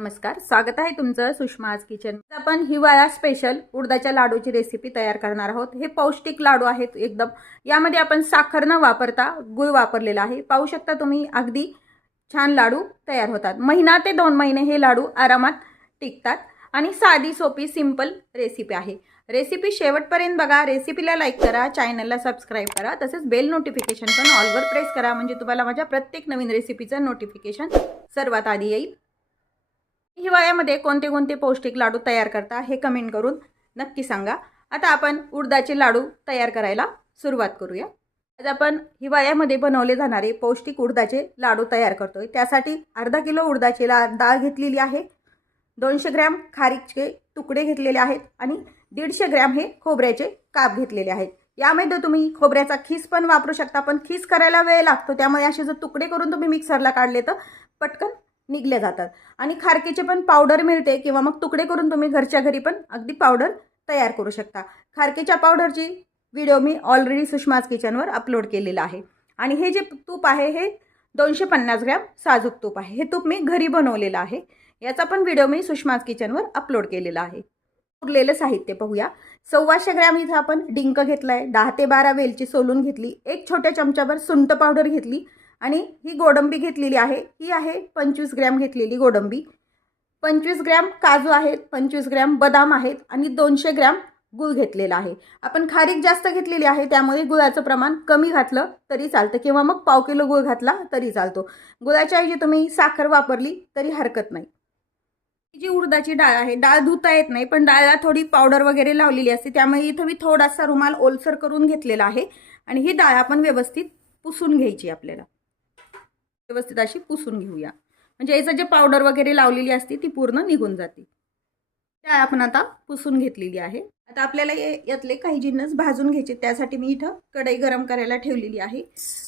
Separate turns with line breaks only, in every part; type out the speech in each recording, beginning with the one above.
नमस्कार स्वागत आहे तुमचं सुषमा आज किचन. आपण हिवाळा स्पेशल उडदाच्या लाडूची रेसिपी तयार करणार आहोत. हे पौष्टिक लाडू आहेत एकदम. यामध्ये आपण साखर न वापरता गुळ वापरलेला आहे. पाहू शकता तुम्ही अगदी छान लाडू तयार होतात. महिना ते दोन महिने हे लाडू आरामात टिकतात आणि साधी सोपी सिंपल रेसिपी आहे. रेसिपी शेवटपर्यंत बघा. रेसिपीला लाईक करा चॅनलला सबस्क्राईब करा तसेच बेल नोटिफिकेशन पण ऑलवर प्रेस करा म्हणजे तुम्हाला माझ्या प्रत्येक नवीन रेसिपीचं नोटिफिकेशन सर्वात आधी येईल. हिवाळ्यामध्ये कोणते कोणते पौष्टिक लाडू तयार करता हे कमेंट करून नक्की सांगा. आता आपण उडदाचे लाडू तयार करायला सुरुवात करूया. आज आपण हिवाळ्यामध्ये बनवले जाणारे पौष्टिक उडदाचे लाडू तयार करतोय. त्यासाठी अर्धा किलो उडदाची ला डाळ घेतलेली आहे. दोनशे ग्रॅम खारीचे तुकडे घेतलेले आहेत आणि दीडशे ग्रॅम हे खोबऱ्याचे काप घेतलेले आहेत. यामध्ये तुम्ही खोबऱ्याचा खीस पण वापरू शकता पण खीस करायला वेळ लागतो. त्यामुळे असे जर तुकडे करून तुम्ही मिक्सरला काढले तर पटकन निघल्या जातात. आणि खारकेचे पण पावडर मिळते किंवा मग तुकडे करून तुम्ही घरच्या घरी पण अगदी पावडर तयार करू शकता. खारकेच्या पावडरची व्हिडिओ मी ऑलरेडी सुषमाज किचनवर अपलोड केलेला आहे. आणि हे जे तूप आहे हे दोनशे पन्नास ग्रॅम साजूक तूप आहे. हे तूप मी घरी बनवलेलं आहे. याचा पण व्हिडिओ मी सुषमाज किचनवर अपलोड केलेला आहे. उरलेलं साहित्य पाहूया. सव्वाशे ग्रॅम इथं आपण डिंक घेतला आहे दहा ते बारा वेलची सोलून घेतली. एक छोट्या चमच्यावर सुंट पावडर घेतली. आणि ही गोडंबी घेतलेली आहे. ही आहे पंचवीस ग्रॅम घेतलेली गोडंबी. पंचवीस ग्रॅम काजू आहेत पंचवीस ग्रॅम बदाम आहेत आणि दोनशे ग्रॅम गुळ घेतलेला आहे. आपण खारीक जास्त घेतलेली आहे त्यामुळे गुळाचं प्रमाण कमी घातलं तरी चालतं किंवा मग पाव किलो गुळ घातला तरी चालतो. गुळाच्या ऐवजी तुम्ही साखर वापरली तरी हरकत नाही. जी उडदाची डाळ आहे डाळ धुता येत नाही पण डाळला थोडी पावडर वगैरे लावलेली असते त्यामुळे इथं मी थोडासा रुमाल ओलसर करून घेतलेला आहे आणि ही डाळ आपण व्यवस्थित पुसून घ्यायची आपल्याला. व्यवस्थित अशी पुसून घेऊया. म्हणजे याचं जे पावडर वगैरे लावलेली असते ती पूर्ण निघून जाते. त्या आपण आता पुसून घेतलेली आहे. आता आपल्याला यातले काही जिन्नस भाजून घ्यायचे त्यासाठी मी इथं कढई गरम करायला ठेवलेली आहे.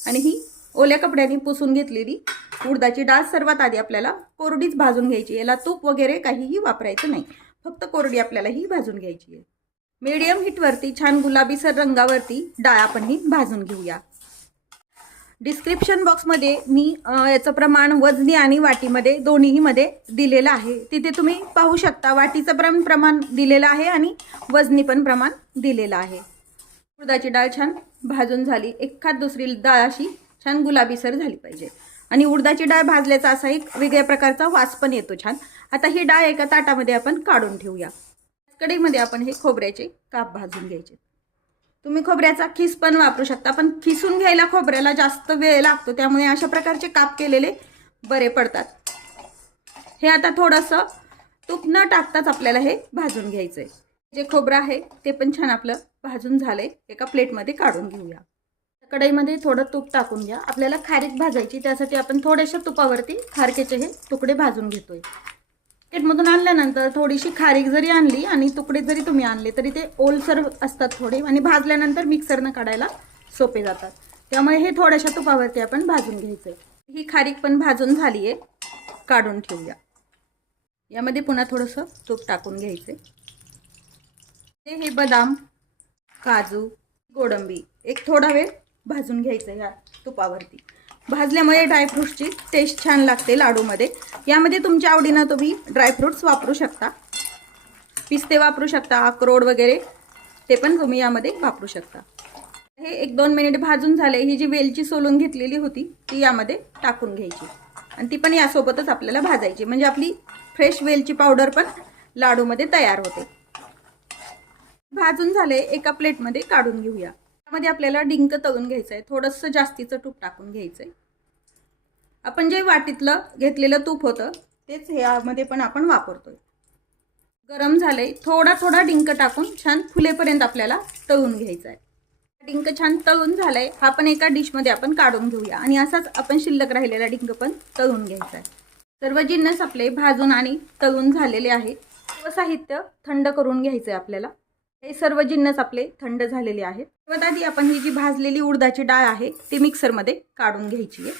आणि ही ओल्या कपड्याने पुसून घेतलेली उडदाची डाळ सर्वात आधी आपल्याला कोरडीच भाजून घ्यायची याला तूप वगैरे काहीही वापरायचं नाही. फक्त कोरडी आपल्याला ही भाजून घ्यायची आहे. मीडियम हीटवरती छान गुलाबीसर रंगावरती डाळ आपण ही भाजून घेऊया. डिस्क्रिप्शन बॉक्समध्ये मी याचं प्रमाण वजनी आणि वाटीमध्ये दोन्हीमध्ये दिलेलं आहे. तिथे तुम्ही पाहू शकता वाटीचं पण प्रमाण दिलेलं आहे आणि वजनी पण प्रमाण दिलेलं आहे. उडदाची डाळ छान भाजून झाली. एखाद दुसरी डाळ अशी छान गुलाबीसर झाली पाहिजे. आणि उडदाची डाळ भाजल्याचा असा एक वेगळ्या प्रकारचा वास पण येतो छान. आता ही डाळ एका ताटामध्ये आपण काढून ठेवूया. कढईमध्ये आपण हे खोबऱ्याचे काप भाजून घ्यायचे. तुम्ही खोबऱ्याचा खिस पण वापरू शकता पण खिसून घ्यायला खोबऱ्याला जास्त वेळ लागतो त्यामुळे अशा प्रकारचे काप केलेले बरे पडतात. हे आता थोडंसं तूप न टाकताच आपल्याला हे भाजून घ्यायचं आहे जे खोबरं आहे ते पण छान आपलं भाजून झालंय एका प्लेटमध्ये काढून घेऊया. कढईमध्ये थोडं तूप टाकून घ्या. आपल्याला खारीक भाजायची त्यासाठी आपण थोड्याशा तुपावरती खारकेचे हे तुकडे भाजून घेतोय. मार्केटमधून आणल्यानंतर थोडीशी खारीक जरी आणली आणि तुकडे जरी तुम्ही आणले तरी ते ओलसर असतात थोडे आणि भाजल्यानंतर मिक्सरनं काढायला सोपे जातात. त्यामुळे हे थोड्याशा तुपावरती आपण भाजून घ्यायचं आहे ही खारीक पण भाजून झाली आहे काढून ठेवूया. यामध्ये पुन्हा थोडंसं तूप टाकून घ्यायचं आहे हे बदाम काजू गोडंबी एक थोडा वेळ भाजून घ्यायचं या तुपावरती. भाजल्यामुळे ड्रायफ्रूट्सची टेस्ट छान लागते लाडूमध्ये. यामध्ये तुमच्या आवडीनं तुम्ही ड्रायफ्रूट्स वापरू शकता. पिस्ते वापरू शकता अक्रोड वगैरे ते पण तुम्ही यामध्ये वापरू शकता. हे एक दोन मिनिट भाजून झाले ही जी वेलची सोलून घेतलेली होती ती यामध्ये टाकून घ्यायची. आणि ती पण यासोबतच आपल्याला भाजायची. म्हणजे आपली फ्रेश वेलची पावडर पण लाडूमध्ये तयार होते. भाजून झाले एका प्लेटमध्ये काढून घेऊया. मध्ये आपल्याला डिंक तळून घ्यायचं आहे थोडंसं जास्तीचं तूप टाकून घ्यायचं आहे आपण जे वाटीतलं घेतलेलं तूप होतं तेच ह्यामध्ये पण आपण वापरतोय. गरम झालंय थोडा थोडा डिंक टाकून छान फुलेपर्यंत आपल्याला तळून घ्यायचं आहे डिंक छान तळून झालाय हा पण एका डिशमध्ये आपण काढून घेऊया. आणि असाच आपण शिल्लक राहिलेला डिंक पण तळून घ्यायचा आहे सर्व जिन्नस आपले भाजून आणि तळून झालेले आहे सर्व साहित्य थंड करून घ्यायचं आहे आपल्याला. हे सर्व जिन्नस आपले थंड झालेले आहेत. तेव्हा आधी आपण ही जी भाजलेली उडदाची डाळ आहे ती मिक्सरमध्ये काढून घ्यायची आहे.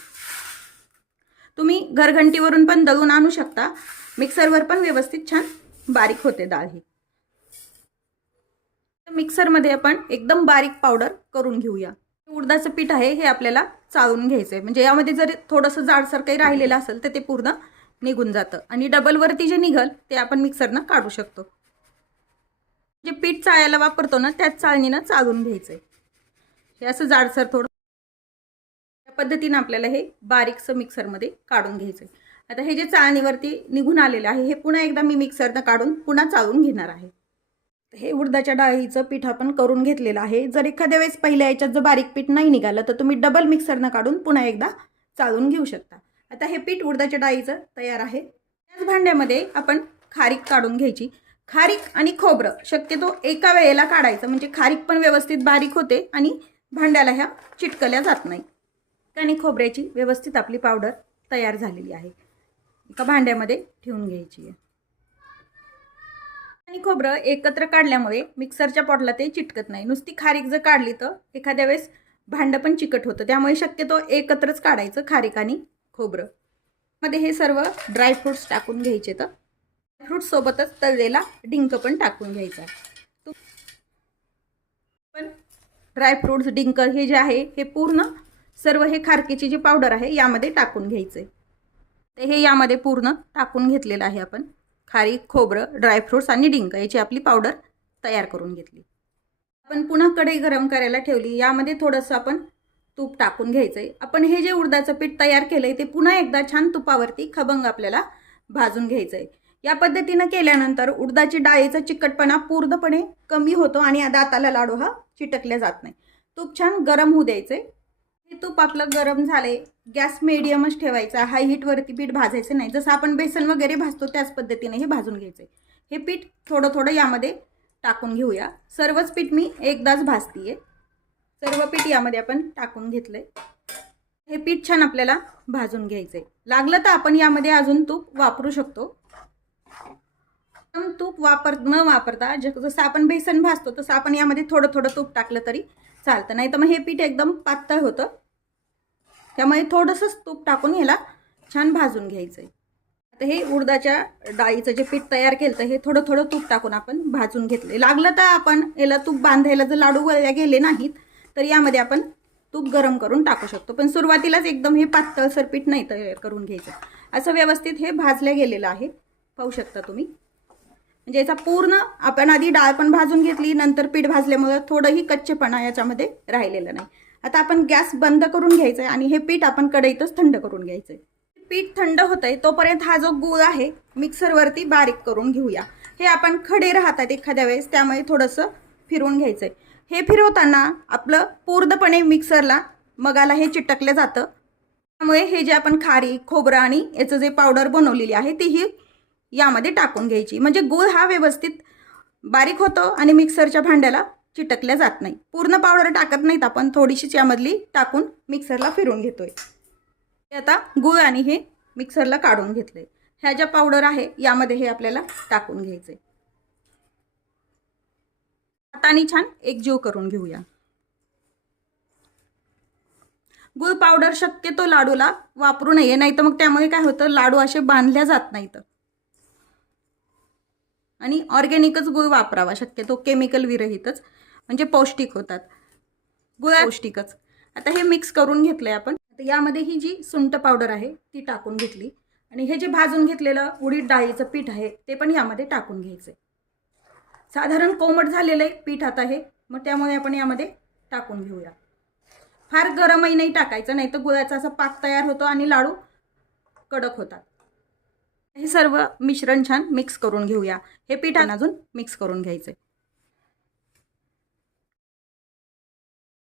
तुम्ही घरघंटीवरून पण दळून आणू शकता. मिक्सरवर पण व्यवस्थित छान बारीक होते डाळ ही. मिक्सरमध्ये आपण एकदम बारीक पावडर करून घेऊया. उडदाचं पीठ आहे हे आपल्याला चाळून घ्यायचं आहे म्हणजे यामध्ये जर थोडंसं जाडसर काही राहिलेलं असेल तर ते पूर्ण निघून जातं. आणि डबलवरती जे निघल ते आपण मिक्सरनं काढू शकतो. जे पीठ चाळायला वापरतो ना त्याच चाळणीनं चाळून घ्यायचं आहे हे असं जाडसर थोडं त्या पद्धतीनं आपल्याला हे बारीकसं मिक्सरमध्ये काढून घ्यायचं आहे आता हे जे चाळणीवरती निघून आलेलं आहे हे पुन्हा एकदा मी मिक्सरनं काढून पुन्हा चाळून घेणार आहे. हे उडदाच्या डाळीचं पीठ आपण करून घेतलेलं आहे. जर एखाद्या वेळेस पहिल्या याच्यात जर बारीक पीठ नाही निघालं तर तुम्ही डबल मिक्सरनं काढून पुन्हा एकदा चाळून घेऊ शकता. आता हे पीठ उडदाच्या डाळीचं तयार आहे. त्याच भांड्यामध्ये आपण खारीक काढून घ्यायची. खारीक आणि खोबरं. शक्यतो एका वेळेला काढायचं. म्हणजे खारीक पण व्यवस्थित बारीक होते आणि भांड्याला ह्या चिटकल्या जात नाही. आणि खोबऱ्याची व्यवस्थित आपली पावडर तयार झालेली आहे. एका भांड्यामध्ये ठेवून घ्यायची आहे. आणि खोबरं एकत्र काढल्यामुळे मिक्सरच्या पॉटला ते चिटकत नाही. नुसती खारीक जर काढली तर एखाद्या वेळेस भांडं पण चिकट होतं. त्यामुळे शक्यतो एकत्रच काढायचं खारीक आणि खोबरं. मध्ये हे सर्व ड्रायफ्रुट्स टाकून घ्यायचे तर फ्रूट सोबतच तळलेला डिंक पण टाकून घ्यायचा. पण ड्रायफ्रूट्स डिंक हे जे आहे हे पूर्ण सर्व हे खारकीची जी पावडर आहे यामध्ये टाकून घ्यायचे. ते हे यामध्ये पूर्ण टाकून घेतलेलं आहे आपण. खारी खोबरं ड्रायफ्रूट्स आणि डिंक याची आपली पावडर तयार करून घेतली. आपण पुन्हा कढई गरम करायला ठेवली. यामध्ये थोडंसं आपण तूप टाकून घ्यायचं आहे. आपण हे जे उडदाचं पीठ तयार केलं आहे ते पुन्हा एकदा छान तुपावरती खबंग आपल्याला भाजून घ्यायचं आहे. या पद्धतीनं केल्यानंतर उडदाची डाळीचा चिकटपणा पूर्णपणे कमी होतो आणि दाताला लाडू हा चिटकल्या जात नाही. तूप छान गरम होऊ द्यायचं. आहे हे तूप आपलं गरम झाले गॅस मिडियमच ठेवायचा हाय हीटवरती पीठ भाजायचं नाही. जसं आपण बेसन वगैरे भाजतो त्याच पद्धतीने हे भाजून घ्यायचं. हे पीठ थोडं थोडं यामध्ये टाकून घेऊया. सर्वच पीठ मी एकदाच भाजतीये. सर्व पीठ यामध्ये आपण टाकून घेतलंय. हे पीठ छान आपल्याला भाजून घ्यायचंय. लागलं तर आपण यामध्ये अजून तूप वापरू शकतो. तूप वापर न वापरता जसं आपण बेसन भाजतो तसं आपण यामध्ये थोडं थोडं तूप टाकलं तरी चालतं. नाही तर मग हे पीठ एकदम पातळ होतं. त्यामुळे थोडंसंच तूप टाकून ह्याला छान भाजून घ्यायचं आहे आता हे उडदाच्या डाळीचं जे पीठ तयार केलं तर हे थोडं थोडं तूप टाकून आपण भाजून घेतले लागलं तर आपण याला तूप बांधायला जर लाडू वळल्या गेले नाहीत तर यामध्ये आपण तूप गरम करून टाकू शकतो. पण सुरुवातीलाच एकदम हे पातळसर पीठ नाही तयार करून घ्यायचं. असं व्यवस्थित हे भाजलं गेलेलं आहे. पाहू शकता तुम्ही. म्हणजे याचा पूर्ण आपण आधी डाळ पण भाजून घेतली नंतर पीठ भाजल्यामुळे थोडंही कच्चेपणा याच्यामध्ये राहिलेलं नाही. आता आपण गॅस बंद करून घ्यायचं आहे आणि हे पीठ आपण कढईतच थंड करून घ्यायचं आहे पीठ थंड होत आहे तोपर्यंत हा जो गूळ आहे मिक्सरवरती बारीक करून घेऊया. हे आपण खडे राहतात एखाद्या वेळेस त्यामुळे थोडंसं फिरवून घ्यायचं आहे हे फिरवताना आपलं पूर्णपणे मिक्सरला मगाला हे चिटकलं जातं. त्यामुळे हे जे आपण खारी खोबरं आणि याचं जे पावडर बनवलेली आहे तीही यामध्ये टाकून घ्यायची. म्हणजे गूळ हा व्यवस्थित बारीक होतो आणि मिक्सरच्या भांड्याला चिटकल्या जात नाही. पूर्ण पावडर टाकत नाहीत आपण थोडीशीच यामधली टाकून मिक्सरला फिरून घेतोय. आता गूळ आणि हे मिक्सरला काढून घेतलंय. ह्या ज्या पावडर आहे यामध्ये हे आपल्याला टाकून घ्यायचंय. हाताने छान एकजीव करून घेऊया. गुळ पावडर शक्यतो लाडूला वापरू नये नाही तर मग त्यामुळे काय होतं लाडू असे बांधल्या जात नाहीत. आणि ऑर्गॅनिकच गुळ वापरावा. शक्यतो केमिकल विरहितच. म्हणजे पौष्टिक होतात. गुळ पौष्टिकच. आता हे मिक्स करून घेतलं आहे आपण. आता यामध्ये ही जी सुंट पावडर आहे ती टाकून घेतली. आणि हे जे भाजून घेतलेलं उडीद डाळीचं पीठ आहे ते पण यामध्ये टाकून घ्यायचंय साधारण कोमट झालेलं आहे पीठ आता हे मग त्यामुळे आपण यामध्ये टाकून घेऊया. फार गरमही नाही टाकायचं नाही तर गुळाचा असा पाक तयार होतो आणि लाडू कडक होतात. हे सर्व मिश्रण छान मिक्स करून घेऊया. हे पीठ अजून मिक्स करून घ्यायचे.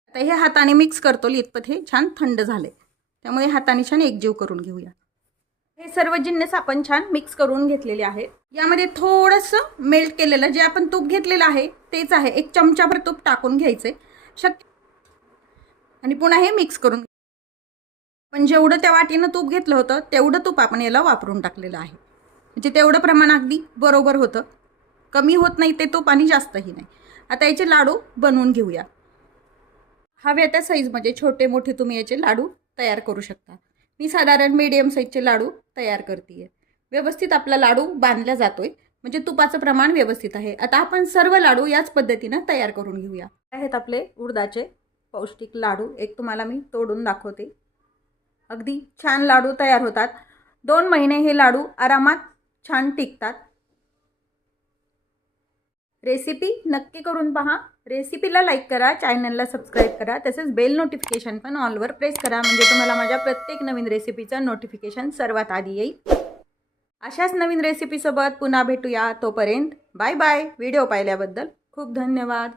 आता हे हाताने मिक्स करतो इतपत हे छान थंड झाले. त्यामुळे हाताने छान एकजीव करून घेऊया. हे सर्व जिन्नस आपण छान मिक्स करून घेतलेले आहेत. यामध्ये थोडंसं मेल्ट केलेलं जे आपण तूप घेतलेलं आहे तेच आहे. एक चमचाभर तूप टाकून घ्यायचे. शक्य आणि पुन्हा हे मिक्स करून पण जेवढं त्या वाटीनं तूप घेतलं होतं तेवढं तूप आपण याला वापरून टाकलेलं आहे. म्हणजे तेवढं प्रमाण अगदी बरोबर होतं. कमी होत नाही ते तूप आणि जास्तही नाही. आता याचे लाडू बनवून घेऊया. हव्या त्या साईजमध्ये छोटे मोठे तुम्ही याचे लाडू तयार करू शकता. मी साधारण मीडियम साईजचे लाडू तयार करते व्यवस्थित आपला लाडू बांधला जातोय. म्हणजे तुपाचं प्रमाण व्यवस्थित आहे. आता आपण सर्व लाडू याच पद्धतीनं तयार करून घेऊया. आहेत आपले उडदाचे पौष्टिक लाडू. एक तुम्हाला मी तोडून दाखवते. अगदी छान लाडू तयार होतात. दोन महिने हे लाडू आरामात छान टिकतात. रेसिपी नक्की करून पहा. रेसिपीला लाईक करा चॅनलला सबस्क्राईब करा. तसेच बेल नोटिफिकेशन पण ऑलवर प्रेस करा. म्हणजे तुम्हाला माझ्या प्रत्येक नवीन रेसिपीचं नोटिफिकेशन सर्वात आधी येईल. अशाच नवीन रेसिपीसोबत पुन्हा भेटूया तोपर्यंत. बाय बाय व्हिडिओ पाहिल्याबद्दल खूप धन्यवाद.